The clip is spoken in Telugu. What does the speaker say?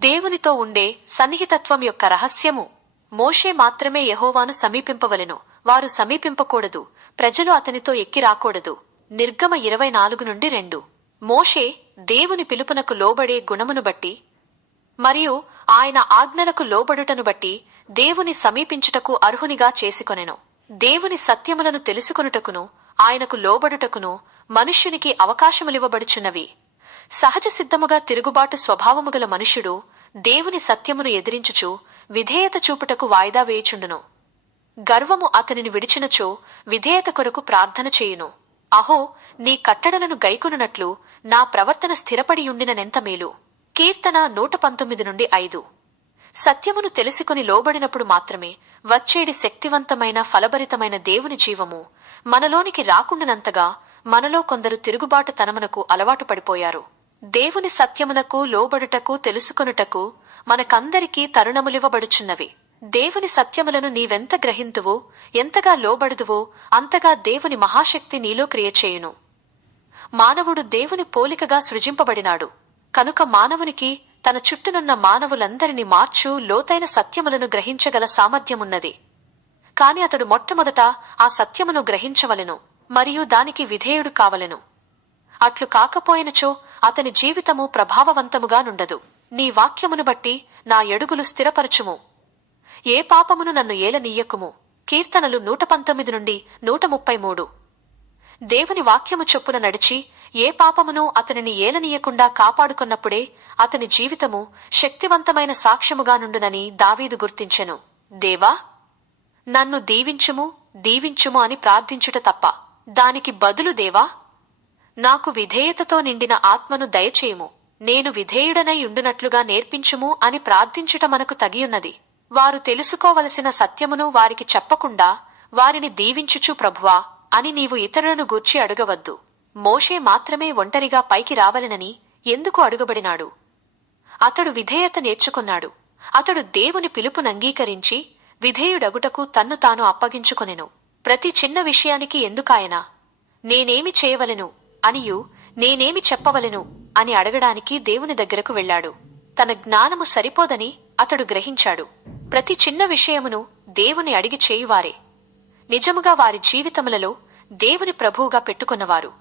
దేవునితో ఉండే సన్నిహితత్వం యొక్క రహస్యము. మోషే మాత్రమే యెహోవాను సమీపింపవలెను, వారు సమీపింపకూడదు, ప్రజలు అతనితో ఎక్కి రాకూడదు. నిర్గమ 24:2. మోషే దేవుని పిలుపునకు లోబడే గుణమును బట్టి మరియు ఆయన ఆజ్ఞలకు లోబడుటను బట్టి దేవుని సమీపించుటకు అర్హునిగా చేసుకొనెను. దేవుని సత్యములను తెలుసుకొనుటకును ఆయనకు లోబడుటకును మనుష్యునికి అవకాశములివ్వబడుచున్నవి. సహజ సిద్ధముగా తిరుగుబాటు స్వభావముగల మనుష్యుడు దేవుని సత్యమును ఎదిరించుచు విధేయత చూపుటకు వాయిదా వేయుచుండును. గర్వము అతనిని విడిచినచో విధేయత కొరకు ప్రార్థన చేయును. అహో, నీ కట్టడలను గైకొనున్నట్లు నా ప్రవర్తన స్థిరపడియుండిననెంత మేలు. కీర్తన 119:5. సత్యమును తెలుసుకొని లోబడినప్పుడు మాత్రమే వచ్చేడి శక్తివంతమైన ఫలభరితమైన దేవుని జీవము మనలోనికి రాకుండానంతగా మనలో కొందరు తిరుగుబాటు తనమునకు అలవాటు పడిపోయారు. దేవుని సత్యమునకు లోబడుటకు తెలుసుకొనుటకు మనకందరికీ తరుణములివ్వబడుచున్నవి. దేవుని సత్యములను నీవెంత గ్రహింతువో, ఎంతగా లోబడుదువో అంతగా దేవుని మహాశక్తి నీలో క్రియచేయును. మానవుడు దేవుని పోలికగా సృజింపబడినాడు కనుక మానవునికి తన చుట్టూనున్న మానవులందరినీ మార్చు లోతైన సత్యములను గ్రహించగల సామర్థ్యమున్నది. కాని అతడు మొట్టమొదట ఆ సత్యమును గ్రహించవలెను మరియు దానికి విధేయుడు కావలెను. అట్లు కాకపోయినచో అతని జీవితము ప్రభావవంతముగా నుండదు. నీ వాక్యమును బట్టి నా ఎడుగులు స్థిరపరచుము. ఏ పాపమును నన్ను ఏలనీయకుము. కీర్తనలు 119:133. దేవుని వాక్యము చొప్పున నడిచి ఏ పాపమును అతనిని ఏలనీయకుండా కాపాడుకున్నప్పుడే అతని జీవితము శక్తివంతమైన సాక్ష్యముగా నుండునని దావీదు గుర్తించెను. దేవా, నన్ను దీవించుము దీవించుము అని ప్రార్థించుట తప్ప దానికి బదులు దేవా, నాకు విధేయతతో నిండిన ఆత్మను దయచేయుము, నేను విధేయుడనై ఉండునట్లుగా నేర్పించుము అని ప్రార్థించుట మనకు తగియున్నది. వారు తెలుసుకోవలసిన సత్యమును వారికి చెప్పకుండా వారిని దీవించుచు ప్రభువా అని నీవు ఇతరులను గూర్చి అడుగవద్దు. మోషే మాత్రమే ఒంటరిగా పైకి రావలెనని ఎందుకు అడుగబడినాడు? అతడు విధేయత నేర్చుకున్నాడు. అతడు దేవుని పిలుపునంగీకరించి విధేయుడగుటకు తన్ను తాను అప్పగించుకొనెను. ప్రతి చిన్న విషయానికి ఎందుకాయన నేనేమి చేయవలెను అనియు నేనేమి చెప్పవలెను అని అడగడానికి దేవుని దగ్గరకు వెళ్లాడు. తన జ్ఞానము సరిపోదని అతడు గ్రహించాడు. ప్రతి చిన్న విషయమును దేవుని అడిగి చేయువారే నిజముగా వారి జీవితములలో దేవుని ప్రభువుగా పెట్టుకున్నవారు.